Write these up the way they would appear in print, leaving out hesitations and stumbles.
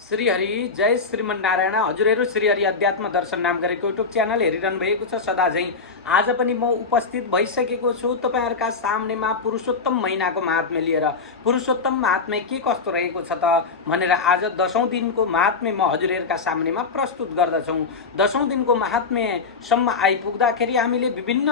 श्रीहरि जय श्रीमन्नारायण। हजुरहरू श्रीहरि अध्यात्म दर्शन नाम गरेको युट्युब च्यानल हेरिरहनु भएको छ सदा झैं। आज पनि म उपस्थित भइसकेको छु तपाईहरुका सामनेमा पुरुषोत्तम महिनाको महात्म्य लिएर। पुरुषोत्तम महात्म्य के कस्तो रहेको छ त भनेर आज 10औं दिनको महात्म्य म हजुरहरूका सामनेमा प्रस्तुत गर्दछौं। 10औं दिनको महात्म्यसम्म आइपुग्दाखेरि हामीले विभिन्न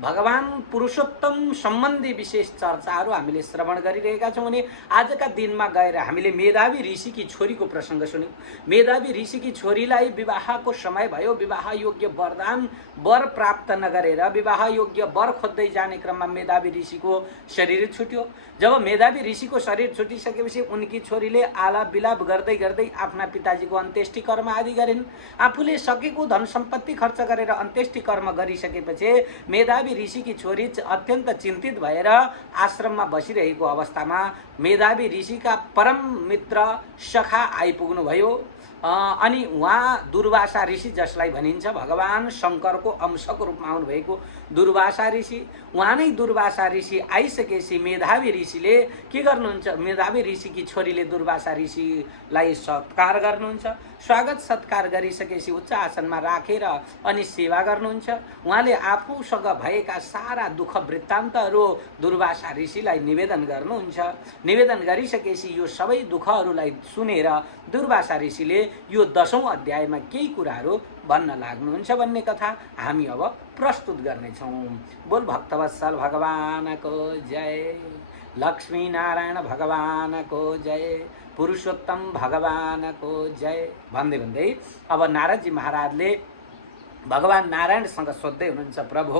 भगवान पुरुषोत्तम सम्बन्धी विशेष चर्चाहरू हामीले श्रवण गरिरहेका छौं भने आजका दिनमा गएर हामीले मेधावी ऋषिकी छोरीको प्रसंग सुन्यौं। मेधावी ऋषिकी छोरीलाई विवाहको समय भयो, विवाह योग्य वरदान वर प्राप्त नगरेर विवाह योग्य वर खोज्दै जाने क्रममा मेधावी ऋषिको शरीर छुट्यो। जब मेधावी ऋषिको शरीर छुटिसकेपछि उनकी छोरीले आलाप विलाप गर्दै गर्दै आफ्ना पिताजीको अन्त्येष्टि कर्म आदि गरिन्। आफूले सकेको धन सम्पत्ति खर्च गरेर अन्त्येष्टि कर्म गरिसकेपछि मेधावी ऋषिकी छोरी अत्यन्त चिन्तित भएर आश्रममा बसिरहेको अवस्थामा मेधावी ऋषिका परम मित्र सखा आइपुग्नु भयो। अनि उहाँ दुर्वासा ऋषि, जसलाई भनिन्छ भगवान शंकरको अंशको रूपमा आउनु भएको दुर्वासा ऋषि। उहाँ नै दुर्वासा ऋषि आइसकेपछि मेधावी ऋषिले के गर्नुहुन्छ, मेधावी ऋषिकी छोरीले दुर्वासा ऋषिलाई सत्कार गर्नुहुन्छ। स्वागत सत्कार गरिसकेपछि उच्च आसनमा राखेर अनि सेवा गर्नुहुन्छ। उहाँले आफूसँग भएका सारा दुःख वृत्तान्तहरू दुर्वासा ऋषिलाई निवेदन गर्नुहुन्छ। निवेदन गरिसकेपछि यो सबै दुःखहरूलाई सुनेर दुर्वासा ऋषिले यो 10औं अध्यायमा केही कुराहरू भन्न लाग्नुहुन्छ भन्ने कथा हामी अब प्रस्तुत गर्नेछौं। बोल भक्तवत्सल भगवानको जय, लक्ष्मी नारायण भगवानको जय, पुरुषोत्तम भगवानको जय भन्दै भन्दै अब नारदजी महाराजले भगवान नारायणसँग सोध्दै हुनुहुन्छ, प्रभु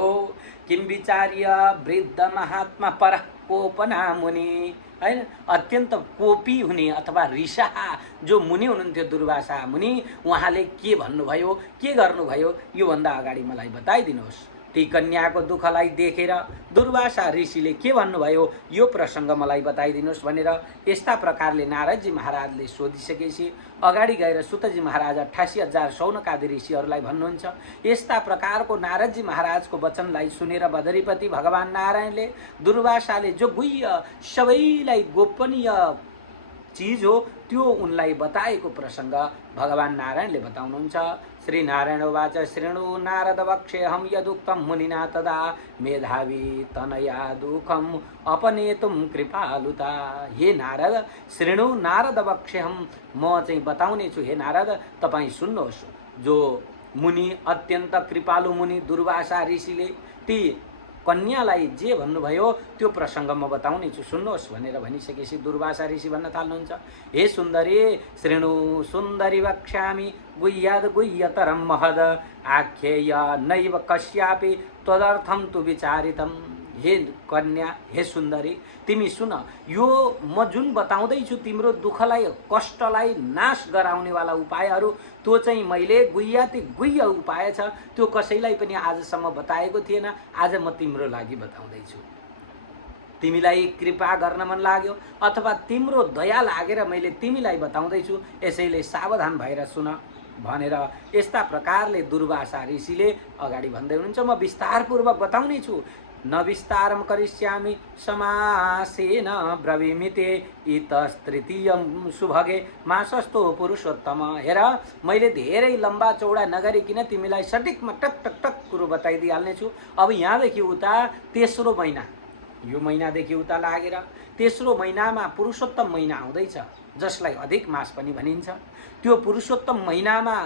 किम विचार्य वृद्ध महात्मा पर कोपना मुनि। हैन, अत्यन्त कोपी हुने अथवा रिसाहा जो मुनि हुनुहुन्थ्यो दुर्वासा मुनि, उहाँले के भन्नुभयो, के गर्नुभयो यो भन्दा अगाडि मलाई बताइदिनुहोस्। ती कन्याको दुःखलाई देखेर दुर्वासा ऋषिले के भन्नुभयो यो प्रसंग मलाई बताइदिनुहोस् भनेर यस्ता प्रकारले नारदजी महाराजले सोधिसकेपछि अगाडि गएर सुतजी महाराज 88,000 शौनकादि ऋषिहरूलाई भन्नुहुन्छ। यस्ता प्रकारको नारदजी महाराजको वचनलाई सुनेर बदरीपति भगवान नारायणले दुर्वासाले जो गुह्य सबैलाई गोपनीय चीज हो त्यो उनलाई बताएको प्रसंग भगवान नारायणले बताउनुहुन्छ। श्री नारायण उवाच शृणु नारद वक्ष्यहं यदुक्तं मुनिना तदा मेधावी तनया दुःखम अपनेतुं कृपालुता। हे नारद, शृणु नारद वक्ष्यहं, म चाहिँ बताउने छु हे नारद, तपाईं सुन्नुहोस्। जो मुनि अत्यन्त कृपालु मुनि दुर्वासा ऋषिले ती कन्यालाई जे भन्नुभयो त्यो प्रसंग म बताउने छु, सुन्नुहोस् भनेर भनिसकेपछि दुर्वासा ऋषि भन्न थाल्नुहुन्छ, हे सुन्दरी शृणु सुन्दरी वक्ष्यामि गुह्याद गुह्यतरं महद आख्येय नैव कस्यापि तदर्थं तु विचारितम्। हे कन्या, हे सुन्दरी, तिमी सुन, यो म जुन बताउँदै छु तिम्रो दुःखलाई कष्टलाई नाश गराउनेवाला उपायहरू त्यो चाहिँ मैले गुह्याति गुह्य उपाय छ, त्यो कसैलाई पनि आजसम्म बताएको थिएन। आज म तिम्रो लागि बताउँदै छु। तिमीलाई कृपा गर्न मन लाग्यो अथवा तिम्रो दया लागेर मैले तिमीलाई बताउँदै छु, यसैले सावधान भएर सुन भनेर यस्ता प्रकारले दुर्वासा ऋषिले अगाडि भन्दै हुनुहुन्छ। म विस्तारपूर्वक बताउने छु। न विस्तारम करिष्यामि समासेन ब्रवीमिते इतस्तृतीयं सुभगे मासस्तो पुरुषोत्तम। हेर, मैले धेरै लम्बा चौडा नगरिकन तिमीलाई सटिकमा टक टक टक कुरो बताइदिइहाल्ने छु। अब यहाँदेखि उता तेस्रो महिना, यो महिनादेखि उता लागेर तेस्रो महिनामा पुरुषोत्तम महिना आउँदैछ, जसलाई अधिक मास पनि भनिन्छ। त्यो पुरुषोत्तम महिनामा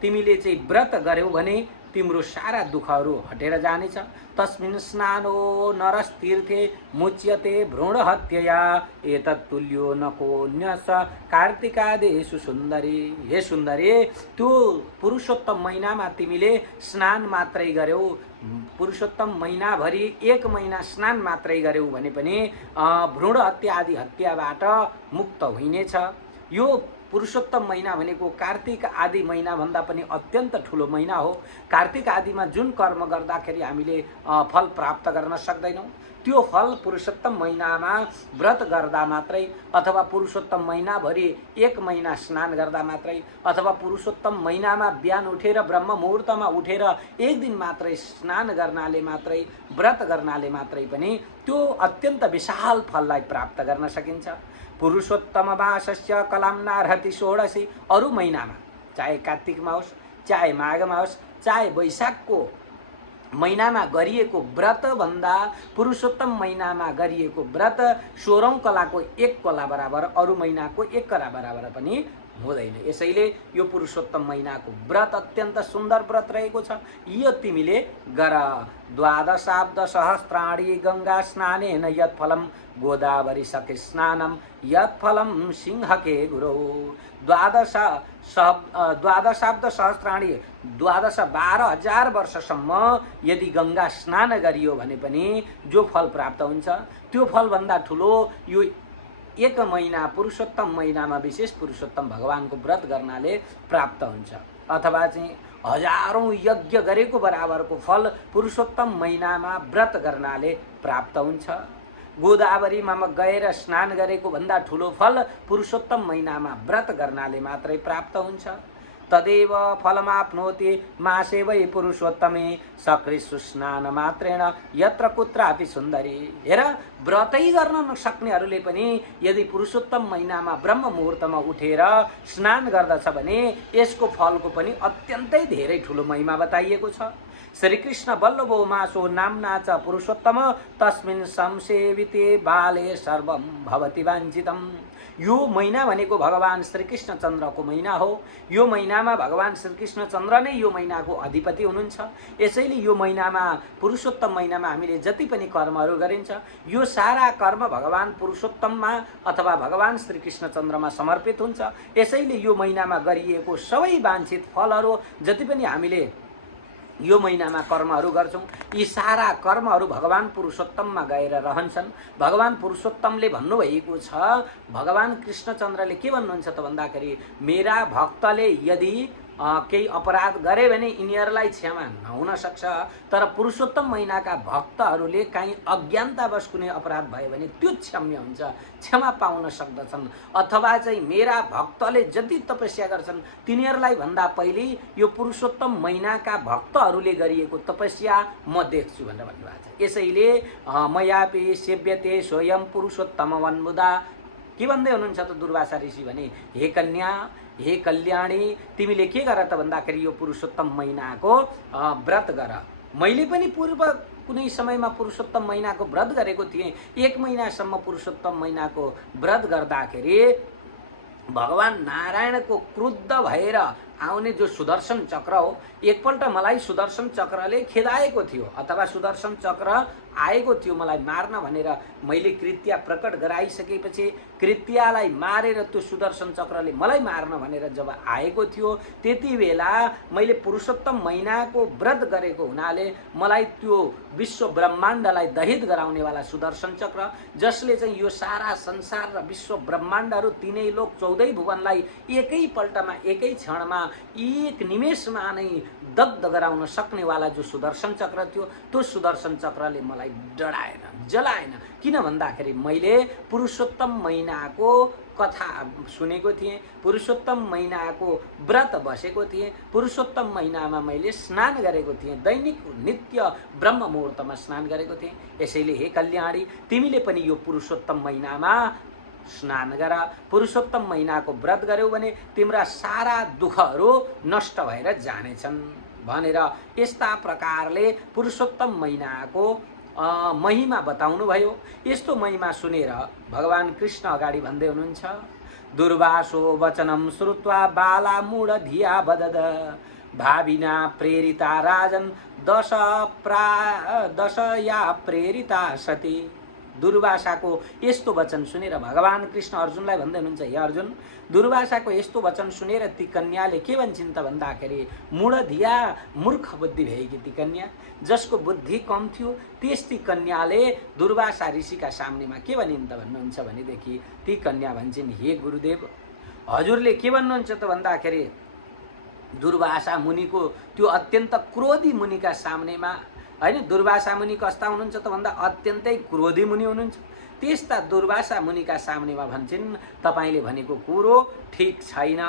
तिमीले चाहिँ व्रत गर्यौ भने तिम्रो सारा दुःखहरू हटेर जानेछ। तस्मिन् स्नानो नरस्तीर्थे मुच्यते भ्रूण हत्यया एतत्तुल्यो नकोन्यस कार्तिकादेषु सुन्दरी। हे सुन्दरी, त्यो पुरुषोत्तम महिनामा तिमीले स्नान मात्रै गर्यौ, पुरुषोत्तम महिनाभरि 1 महिना स्नान मात्रै गर्यौ भने पनि भ्रूण हत्या आदि हत्याबाट मुक्त हुनेछ। यो पुरुषोत्तम महिना भनेको कार्तिक आदि महिना भन्दा पनि अत्यन्त ठुलो महिना हो। कार्तिक आदिमा जुन कर्म गर्दाखेरि हामीले फल प्राप्त गर्न सक्दैनौं, त्यो फल पुरुषोत्तम महिनामा व्रत गर्दा मात्रै अथवा पुरुषोत्तम महिनाभरि 1 महिना स्नान गर्दा मात्रै अथवा पुरुषोत्तम महिनामा बिहान उठेर ब्रह्म मुहूर्तमा उठेर 1 दिन मात्रै स्नान गर्नाले मात्रै व्रत गर्नाले मात्रै पनि त्यो अत्यन्त विशाल फललाई प्राप्त गर्न सकिन्छ। पुरुषोत्तम मासस्य कलाम्नार्ह गति 16 अरू महिनामा चाहे कार्तिकमा होस् चाहे माघमा होस् चाहे वैशाखको महिनामा गरिएको व्रतभन्दा पुरुषोत्तम महिनामा गरिएको व्रत 16औं कलाको 1 कला बराबर अरू महिनाको 1 कला बराबर पनि हुँदैन। यसैले यो पुरुषोत्तम महिनाको व्रत अत्यन्त सुन्दर व्रत रहेको छ। यो तिमीले गर। द्वादशाब्द सहस्राणि गंगा स्नानेन यत् फलम गोदावरी सके स्नानम यत् फलम सिंहके गुरु। द्वादशाब्द सहस्राणि 12,000 वर्षसम्म यदि गंगा स्नान गरियो भने पनि जो फल प्राप्त हुन्छ त्यो फलभन्दा ठुलो यो 1 महिना पुरुषोत्तम महिनामा विशेष पुरुषोत्तम भगवानको व्रत गर्नाले प्राप्त हुन्छ। अथवा चाहिँ हजारौं यज्ञ गरेको बराबरको फल पुरुषोत्तम महिनामा व्रत गर्नाले प्राप्त हुन्छ। गोदावरीमा गएर स्नान गरेको भन्दा ठुलो फल पुरुषोत्तम महिनामा व्रत गर्नाले मात्रै प्राप्त हुन्छ। तदेव फलमाप्नोति मासे वै पुरुषोत्तमे सकृत्सु स्नान मात्रेण यत्र कुत्रापि सुन्दरी। हेर, व्रतै गर्न नसक्नेहरूले पनि यदि पुरुषोत्तम महिनामा ब्रह्म मुहुर्तमा उठेर स्नान गर्दछ भने यसको फलको पनि अत्यन्तै धेरै ठुलो महिमा बताइएको छ। श्रीकृष्ण बल्लभो मासो नाम्ना च पुरुषोत्तम तस्मिन् संसेविते बाले सर्वं भवति वाञ्छितम्। यो महिना भनेको भगवान श्रीकृष्ण चन्द्रको महिना हो। यो महिनामा भगवान श्रीकृष्ण चन्द्र नै यो महिनाको अधिपति हुनुहुन्छ। यसैले यो महिनामा पुरुषोत्तम महिनामा हामीले जति पनि कर्महरू गरिन्छ यो सारा कर्म भगवान पुरुषोत्तममा अथवा भगवान श्रीकृष्ण चन्द्रमा समर्पित हुन्छ। यसैले यो महिनामा गरिएको सबै वाञ्छित फलहरू जति पनि हामीले यो महिनामा कर्महरू गर्छौं यी सारा कर्महरू भगवान पुरुषोत्तममा गएर रहन्छन्। भगवान पुरुषोत्तमले भन्नुभएको छ, भगवान कृष्णचन्द्रले के भन्नुहुन्छ त भन्दाखेरि मेरा भक्तले यदि केही अपराध गरे भने यिनीहरूलाई क्षमा नहुन सक्छ, तर पुरुषोत्तम महिनाका भक्तहरूले कहीँ अज्ञानतावश कुनै अपराध भयो भने त्यो क्षम्य हुन्छ, क्षमा पाउन सक्दछन्। अथवा चाहिँ मेरा भक्तले जति तपस्या गर्छन् तिनीहरूलाई भन्दा पहिले यो पुरुषोत्तम महिनाका भक्तहरूले गरिएको तपस्या म देख्छु भनेर भन्नुभएको छ। यसैले मयापि सेव्यते स्वयं पुरुषोत्तम वन्मुदा। के भन्दै हुनुहुन्छ त दुर्वासा ऋषि भने, हे कन्या, हे कल्याणी, तिमीले के गर त भन्दाखेरि यो पुरुषोत्तम महिनाको व्रत गर। मैले पनि पूर्व कुनै समयमा पुरुषोत्तम महिनाको व्रत गरेको थिएँ। 1 महिनासम्म पुरुषोत्तम महिनाको व्रत गर्दाखेरि भगवान नारायणको क्रुद्ध भएर आउने जो सुदर्शन चक्र हो, एकपल्ट मलाई सुदर्शन चक्रले खेदाएको थियो अथवा सुदर्शन चक्र आएको थियो मलाई मार्न भनेर। मैले कृत्या प्रकट गराइसकेपछि कृत्यालाई मारेर त्यो सुदर्शन चक्रले मलाई मार्न भनेर जब आएको थियो त्यति बेला मैले पुरुषोत्तम महिनाको व्रत गरेको हुनाले मलाई त्यो विश्व ब्रह्माण्डलाई दहित गराउनेवाला सुदर्शन चक्र, जसले चाहिँ यो सारा संसार र विश्व ब्रह्माण्डहरू 3 लोक 14 भुवनलाई एकै पल्टमा एकै क्षणमा 1 निमेषमा नै दग्ध गराउन सक्नेवाला जो सुदर्शन चक्र थियो त्यो सुदर्शन चक्रले मलाई डराएन, जलाएन। किन भन्दाखेरि मैले पुरुषोत्तम महिनाको कथा सुनेको थिएँ, पुरुषोत्तम महिनाको व्रत बसेको थिएँ, पुरुषोत्तम महिनामा मैले स्नान गरेको थिएँ, दैनिक नित्य ब्रह्म मुहुर्तमा स्नान गरेको थिएँ। यसैले हे कल्याणी, तिमीले पनि यो पुरुषोत्तम महिनामा स्नान गर। पुरुषोत्तम महिनाको व्रत गर्यौ भने तिम्रा सारा दुःखहरू नष्ट भएर जानेछन् भनेर यस्ता प्रकारले पुरुषोत्तम महिनाको महिमा बताउनु भयो। यस्तो महिमा सुनेर भगवान कृष्ण अगाडि भन्दै हुनुहुन्छ, दुर्वासो वचनम श्रुत्वा बाला मूढ धिया बदद भाविना प्रेरिता राजन दश या प्रेरिता सती। दुर्वासाको यस्तो वचन सुनेर भगवान कृष्ण अर्जुनलाई भन्दै हुनुहुन्छ, हे अर्जुन, दुर्वासाको यस्तो वचन सुनेर ती कन्याले के भन्छन् त भन्दाखेरि मूढ धिया, मूर्ख बुद्धि भएकी ती कन्या, जसको बुद्धि कम थियो त्यस्ती कन्याले दुर्वासा ऋषिका सामनेमा के भनिन् त भन्नुहुन्छ भनेदेखि ती कन्या भन्छन्, हे गुरुदेव, हजुरले के भन्नुहुन्छ त भन्दाखेरि दुर्वासा मुनिको त्यो अत्यन्त क्रोधी मुनिका सामनेमा, हैन, दुर्वासा मुनि कस्ता हुनुहुन्छ त भन्दा अत्यन्तै क्रोधी मुनि हुनुहुन्छ। त्यस्ता दुर्वासा मुनिका सामनेमा भन्छन्, तपाईले भनेको कुरो ठीक छैन।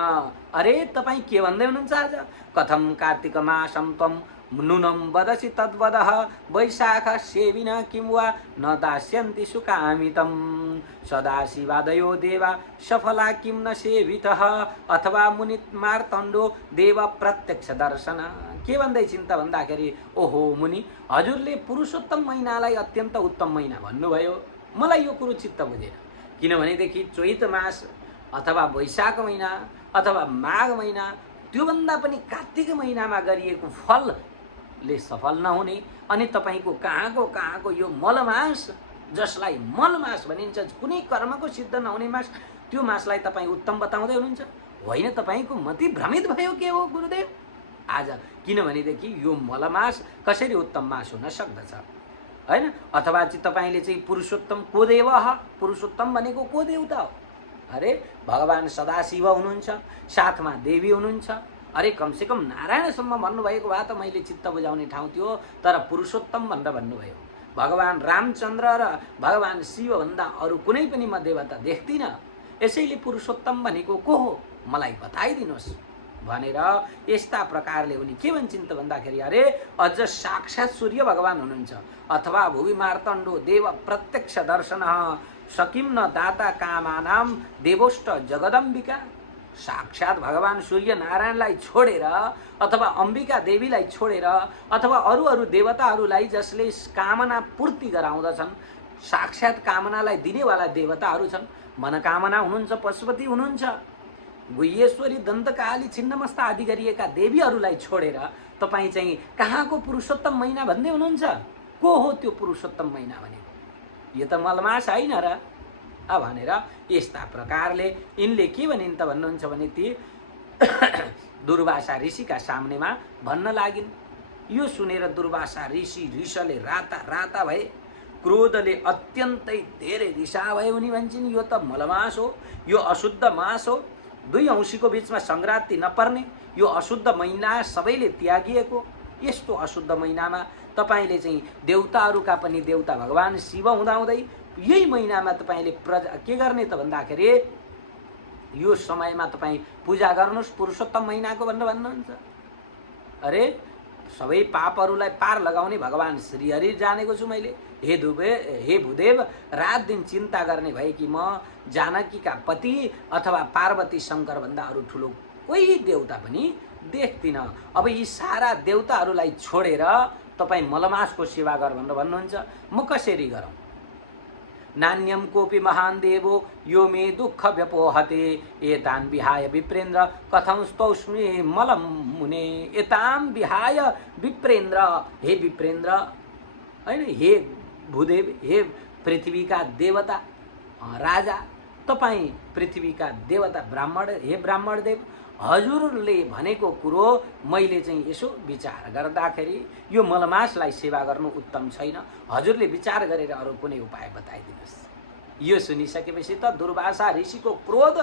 अरे तपाई के भन्दै हुनुहुन्छ आज? कथम कार्तिक मासम त्वम नूनं वदसि तद्वदः वैशाख सेविना किं वा न दास्यन्ति सुकामितं सदाशिवादयो देवा सफला किं न सेवितः अथवा मुनित मार्तण्डो देव प्रत्यक्ष दर्शन। के भन्दै चिन्ता भन्दाखेरि ओहो मुनि हजुरले पुरुषोत्तम महिनालाई अत्यन्त उत्तम महिना भन्नुभयो। मलाई यो कुरो चित्त बुझेन, किनभनेदेखि चैत मास अथवा वैशाख महिना अथवा माघ महिना त्योभन्दा पनि कार्तिक महिनामा गरिएको फलले सफल नहुने अनि तपाईँको कहाँको यो मलमास जसलाई मलमास भनिन्छ, कुनै कर्मको सिद्ध नहुने मास, त्यो मासलाई तपाईँ उत्तम बताउँदै हुनुहुन्छ। होइन, तपाईँको मति भ्रमित भयो के हो गुरुदेव आज? किनभनेदेखि यो मलमास कसरी उत्तम मास हुन सक्दछ होइन? अथवा चाहिँ तपाईँले चाहिँ पुरुषोत्तम को देव, पुरुषोत्तम भनेको को देवता हो? अरे भगवान सदाशिव हुनुहुन्छ, साथमा देवी हुनुहुन्छ। अरे कमसेकम नारायणसम्म भन्नुभएको भए त मैले चित्त बुझाउने ठाउँ थियो, तर पुरुषोत्तम भनेर भन्नुभयो। भगवान रामचन्द्र र भगवान शिवभन्दा अरू कुनै पनि म देवता देख्दिनँ, यसैले पुरुषोत्तम भनेको को हो मलाई बताइदिनुहोस् भनेर यस्ता प्रकारले उनी के भन्छन् त भन्दाखेरि अरे अझ साक्षात् सूर्य भगवान हुनुहुन्छ अथवा भुवि मार्तण्डो देव प्रत्यक्ष दर्शन सकिम न दाता कामानाम देवोष्ट जगदम्बिका। साक्षात् भगवान सूर्य नारायणलाई छोडेर अथवा अम्बिका देवीलाई छोडेर अथवा अरू देवताहरूलाई जसले कामना पूर्ति गराउँदछन्, साक्षात् कामनालाई दिनेवाला देवताहरू छन्। मनकामना हुनुहुन्छ, पशुपति हुनुहुन्छ, गुह्येश्वरी, दन्तकाली, छिन्नमस्ता आदि गरिएका देवीहरूलाई छोडेर तपाईँ चाहिँ कहाँको पुरुषोत्तम महिना भन्दै हुनुहुन्छ? को हो त्यो पुरुषोत्तम महिना भनेको? यो त मलमास होइन र भनेर यस्ता प्रकारले यिनले के भनिन् त भन्नुहुन्छ भने ती दुर्वासा ऋषिका सामनेमा भन्न लागिन्। यो सुनेर दुर्वासा ऋषि रिसले राता भए, क्रोधले अत्यन्तै धेरै रिसा भए। उनी भन्छन् यो त मलमास हो, यो अशुद्ध मास हो, दुई औँसीको बिचमा सङ्क्रान्ति नपर्ने यो अशुद्ध महिना सबैले त्यागिएको यस्तो अशुद्ध महिनामा तपाईले चाहिँ देवताहरूका पनि देवता भगवान शिव हुँदाहुँदै यही महिनामा तपाईले के गर्ने त भन्दाखेरि यो समयमा तपाईँ पूजा गर्नुहोस् पुरुषोत्तम महिनाको भनेर भन्नुहुन्छ। अरे सबै पापहरूलाई पार लगाउने भगवान श्रीहरि जानेको छु मैले। हे भूदेव, रात दिन चिन्ता गर्ने भए कि म जानकीका पति अथवा पार्वती शङ्कर भन्दा अरू ठुलो कोही देवता पनि देख्दिनँ। अब यी सारा देवताहरूलाई छोडेर तपाईँ मलमासको सेवा गर भनेर भन्नुहुन्छ, म कसरी गरौँ? नान्यम कोपि महान देवो यो मे दुःख व्यपोहते एतान विहाय विप्रेन्द्र कथं स्तौष्मि मलम मुने। एताम विहाय विप्रेन्द्र, हे विप्रेन्द्र हैन, हे भूदेव, हे पृथ्वीका देवता राजा, तपाईँ पृथ्वीका देवता ब्राह्मण, हे ब्राह्मण देव, हजुरले भनेको कुरो मैले चाहिँ यसो विचार गर्दाखेरि यो मलमासलाई सेवा गर्नु उत्तम छैन। हजुरले विचार गरेर अरू कुनै उपाय बताइदिनुहोस्। यो सुनिसकेपछि त दुर्वासा ऋषिको क्रोध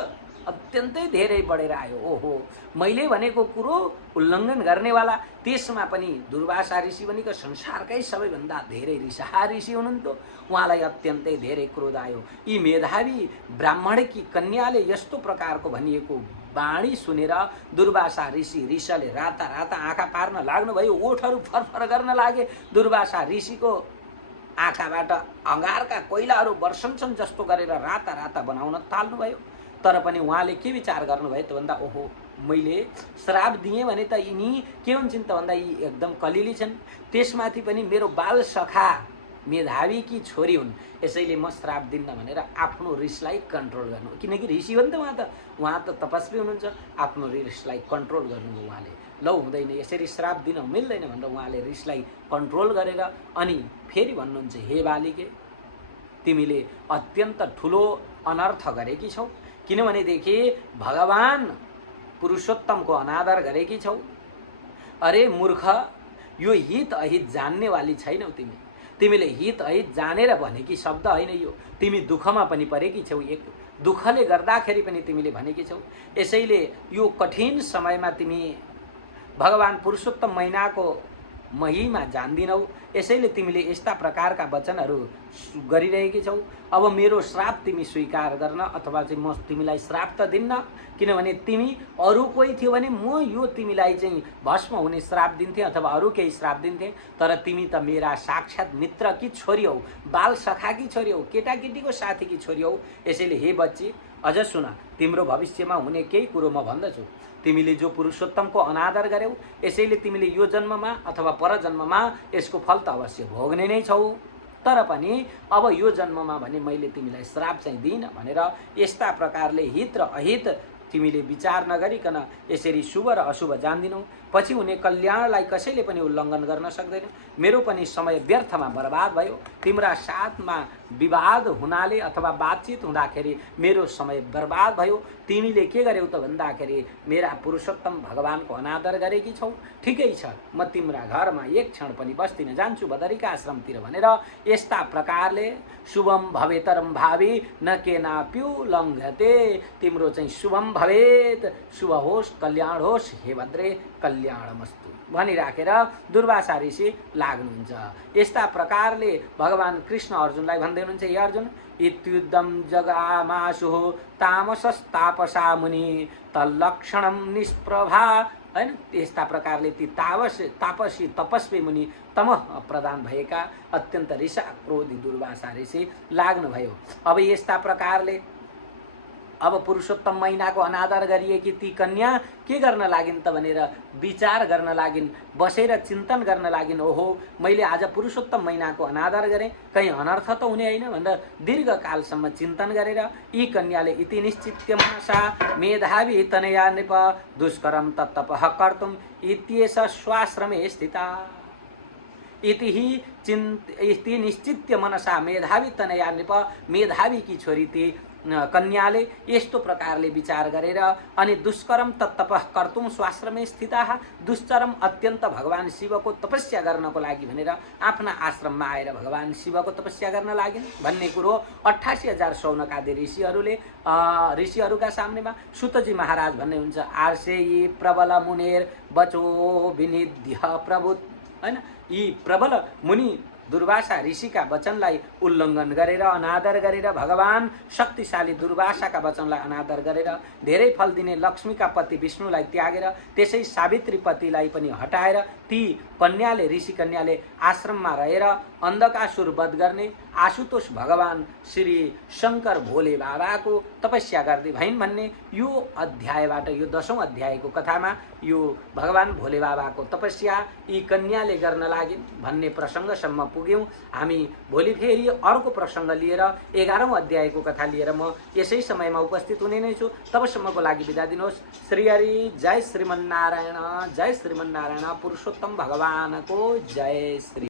अत्यन्तै धेरै बढेर आयो। ओहो, मैले भनेको कुरो उल्लङ्घन गर्नेवाला, त्यसमा पनि दुर्वासा ऋषि भनेको संसारकै सबैभन्दा धेरै रिसाहा ऋषि हुनुहुन्थ्यो। उहाँलाई अत्यन्तै धेरै क्रोध आयो। यी मेधावी ब्राह्मणकी कन्याले यस्तो प्रकारको भनिएको वाणी सुनेर दुर्वासा ऋषि रिसले राता आँखा पार्न लाग्नुभयो, ओठहरू फरफर गर्न लागे। दुर्वासा ऋषिको आँखाबाट अँगारका कोइलाहरू वर्षन्छन् जस्तो गरेर राता बनाउन थाल्नुभयो। तर पनि उहाँले के विचार गर्नुभयो त भन्दा ओहो, मैले श्राप दिएँ भने त यिनी के हुन्छन् त भन्दा यी एकदम कलिली छन्, त्यसमाथि पनि मेरो बाल सखा मेधावी की छोरी हुन्, यसैले म श्राप दिन्न भनेर आफ्नो रिसलाई कन्ट्रोल गर्नु। किनकि ऋषि हो नि त उहाँ त तपस्वी हुनुहुन्छ, आफ्नो रिसलाई कन्ट्रोल गर्नुभयो उहाँले। लौ हुँदैन, यसरी श्राप दिन मिल्दैन भनेर उहाँले रिसलाई कन्ट्रोल गरेर अनि फेरि भन्नुहुन्छ, हे बालिके, तिमीले अत्यन्त ठुलो अनर्थ गरेकी छौ। किनभनेदेखि भगवान पुरुषोत्तमको अनादर गरेकी छौ। अरे मूर्ख, यो हित अहित जान्नेवाली छैनौ तिमी। तिमीले हित अहित जानेर भनेकी शब्द होइन यो। तिमी दुःखमा पनि परेकी छौ, एक दुःखले गर्दाखेरि पनि तिमीले भनेकी छौ। यसैले यो कठिन समयमा तिमी भगवान पुरुषोत्तम महिनाको महिमा जान्दिनौ, यसैले तिमीले यस्ता प्रकारका वचनहरू गरिरहेकी छौ। अब मेरो श्राप तिमी स्वीकार गर्न, अथवा चाहिँ म तिमीलाई श्राप त दिन्न, किनभने तिमी अरू कोही थियो भने म यो तिमीलाई चाहिँ भस्म हुने श्राप दिन्थेँ अथवा अरू केही श्राप दिन्थेँ, तर तिमी त मेरा साक्षात् मित्रकी छोरी हौ, बाल सखाकी छोरी हौ, केटाकेटीको साथीकी छोरी हौ। यसैले हे बच्ची, अझ सुन, तिम्रो भविष्यमा हुने केही कुरो म भन्दछु। तिमीले जो पुरुषोत्तमको अनादर गर्यौ, यसैले तिमीले यो जन्ममा अथवा परजन्ममा यसको फल त अवश्य भोग्ने नै छौ। तर पनि अब यो जन्ममा भने मैले तिमीलाई श्राप चाहिँ दिइनँ भनेर यस्ता प्रकारले हित र अहित तिमीले विचार नगरिकन यसरी शुभ र अशुभ जान्दिनौ। पछि हुने कल्याणलाई कसैले पनि उल्लङ्घन गर्न सक्दैन। मेरो पनि समय व्यर्थमा बर्बाद भयो। तिम्रा साथमा विवाद हुनाले अथवा बातचित हुँदाखेरि मेरो समय बर्बाद भयो। तिमीले के गर्यौ त भन्दाखेरि मेरा पुरुषोत्तम भगवानको अनादर गरेकी छौ। ठिकै छ, म तिम्रा घरमा एक क्षण पनि बस्दिन, जान्छु बदरीका आश्रमतिर भनेर यस्ता प्रकारले शुभम भवेतरम भावी न के नाप्यु लङ्घते, तिम्रो चाहिँ शुभम भवेत, शुभ होस्, कल्याण होस्, हे भद्रे कल्याणमस्तु भनिराखेर दुर्वासा ऋषि लाग्नुहुन्छ। यस्ता प्रकारले भगवान कृष्ण अर्जुनलाई भन्दै हुनुहुन्छ, हे अर्जुन, इत्युद्धम जगामाशु तामसस्तापसा मुनि तल्लक्षणम निष्प्रभा, हैन? यस्ता प्रकारले ती तापसी तपस्वी मुनि तमः प्रदान भएका अत्यन्त ऋषा क्रोधी दुर्वासा ऋषि लाग्नुभयो। अब यस्ता प्रकारले अब पुरुषोत्तम महिनाको अनादर गरिएकी ती कन्या के गर्न लागिन् त भनेर विचार गर्न लागिन्, बसेर चिन्तन गर्न लागिन्। ओहो, मैले आज पुरुषोत्तम महिनाको अनादर गरेँ, कहीँ अनर्थ त हुने होइन भनेर दीर्घकालसम्म चिन्तन गरेर यी कन्याले इति निश्चित्य मनसा मेधावी तनया नृप दुष्करम तत्तपः कर्तुम् इत्येष स्वाश्रमे स्थिता। इति निश्चित्य मनसा मेधावी तनया नृप, मेधावी की छोरी ती कन्याले यस्तो प्रकारले विचार गरेर अनि दुष्करम तत्तपः कर्तुम स्वाश्रमे स्थिताः, दुष्चरम अत्यन्त भगवान शिवको तपस्या गर्नको लागि भनेर आफ्ना आश्रममा आएर भगवान शिवको तपस्या गर्न लागिन् भन्ने कुरो 88,000 शौनकादि ऋषिहरूका सामनेमा सुतजी महाराज भन्ने हुन्छ, आर्षे यी प्रबल मुनेर बचो विनिध्य प्रभुत, हैन? यी प्रबल मुनि दुर्वासा ऋषिका वचनलाई उल्लङ्घन गरेर अनादर गरेर भगवान शक्तिशाली दुर्वासाका वचनलाई अनादर गरेर धेरै फल दिने लक्ष्मीका पति विष्णुलाई त्यागेर त्यसै सावित्री पतिलाई पनि हटाएर ती कन्याले ऋषि कन्याले आश्रममा रहेर अन्धकासुर वध गर्ने आशुतोष भगवान श्री शङ्कर भोले बाबाको तपस्या गर्दै भइन् भन्ने यो अध्यायबाट, यो 10औं अध्यायको कथामा यो भगवान भोले बाबाको तपस्या यी कन्याले गर्न लागिन् भन्ने प्रसङ्गसम्म पुग्यौँ। हामी भोलि फेरि अर्को प्रसङ्ग लिएर 11औं अध्यायको कथा लिएर म यसै समयमा उपस्थित हुने नै छु। तबसम्मको लागि बिदा दिनुहोस्। श्रीहरि, जय श्रीमन्नारायण, जय श्रीमन्नारायण, पुरुषोत्तम भगवानको जय श्री।